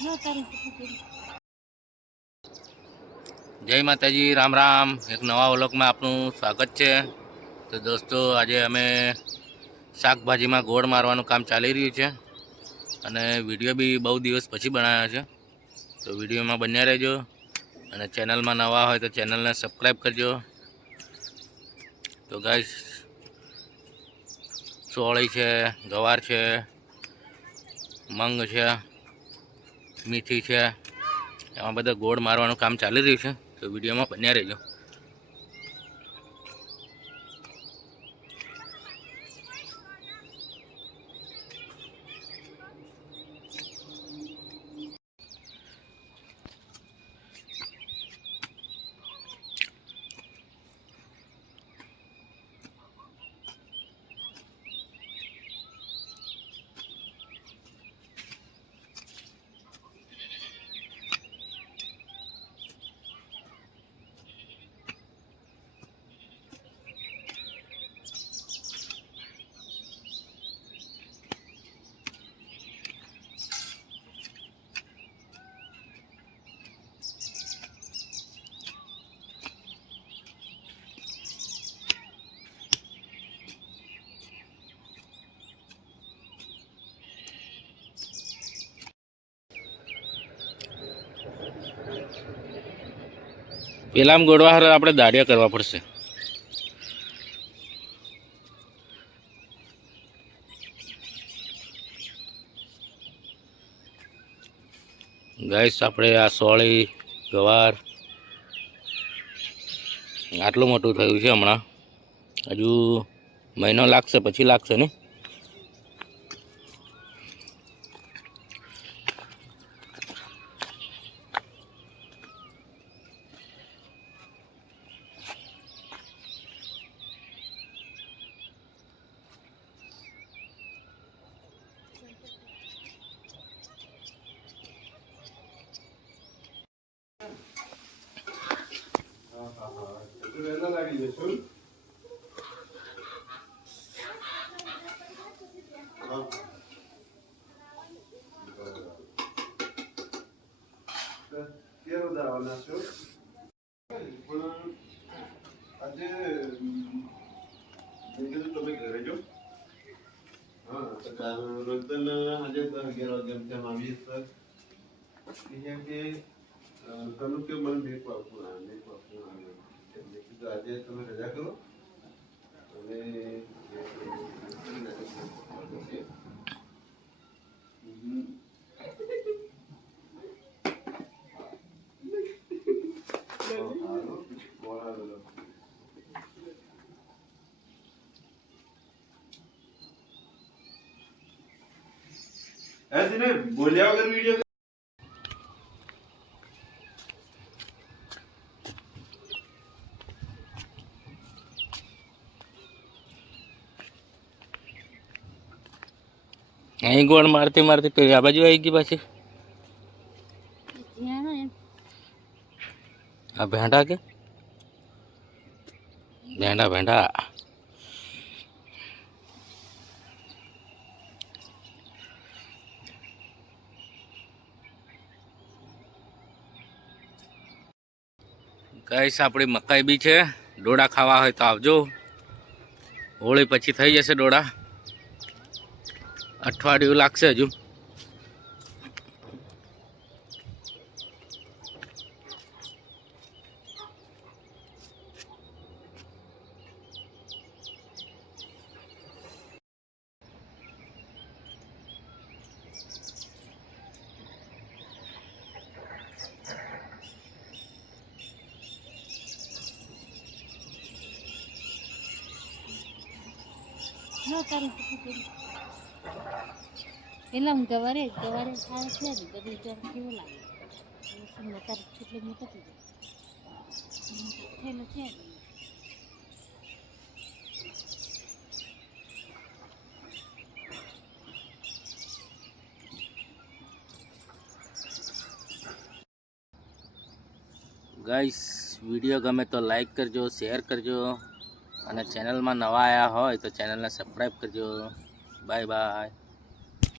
જય માતાજી, રામ રામ. એક નવા વ્લોગમાં આપનું સ્વાગત છે. તો દોસ્તો, આજે અમે શાકભાજીમાં ગોળ મારવાનું કામ ચાલી રહ્યું છે અને વિડીયો બી બહુ દિવસ પછી બનાવ્યો છે. તો વિડીયોમાં બન્યા રહેજો અને ચેનલમાં નવા હોય તો ચેનલને સબસ્ક્રાઈબ કરજો. તો ગાઈસ, ચોળી છે, ગવાર છે, મંગ છે, મીઠી છે, એમાં બધા ગોળ મારવાનું કામ ચાલી રહ્યું છે. તો વિડીયોમાં બન્યા રહેજો. પેલામાં ગોળવા હારે આપણે દાડિયા કરવા પડશે. ગાઈસ, આપણે આ સોળી ગવાર આટલું મોટું થયું છે. હમણાં હજુ મહિનો લાગશે, પછી લાગશે ને. તમે ઘરે જો હા રોજન આજે 11 વાગે તેમ આવી સર કે તનુ કે મને મેક વાપરું એટલે કીધું આજે તમે રજા કરો અને ऐसे ने बोलिया वगैरह वीडियो અહીં ગોળ મારતી મારતી પેલી આ બાજુ આવી ગઈ પાછી. આ ભેંડા કે ભેંડા ભેંડા ગાઈસ, આપણી મકાઈ બી છે. ડોડા ખાવા હોય તો આવજો. હોળી પછી થઈ જશે ડોડા. અઠવાડિયું લાગશે હજુ. પેલા હું ગવારે ખાવા છે ને બધું જરા કેવું લાગે મોટા એટલે મોટા થઈ જાય થયેલો છે. ગાઈસ, વિડીયો ગમે તો લાઈક કરજો, શેર કરજો અને ચેનલમાં નવા આવ્યા હોય તો ચેનલને સબસ્ક્રાઈબ કરજો. Bye bye.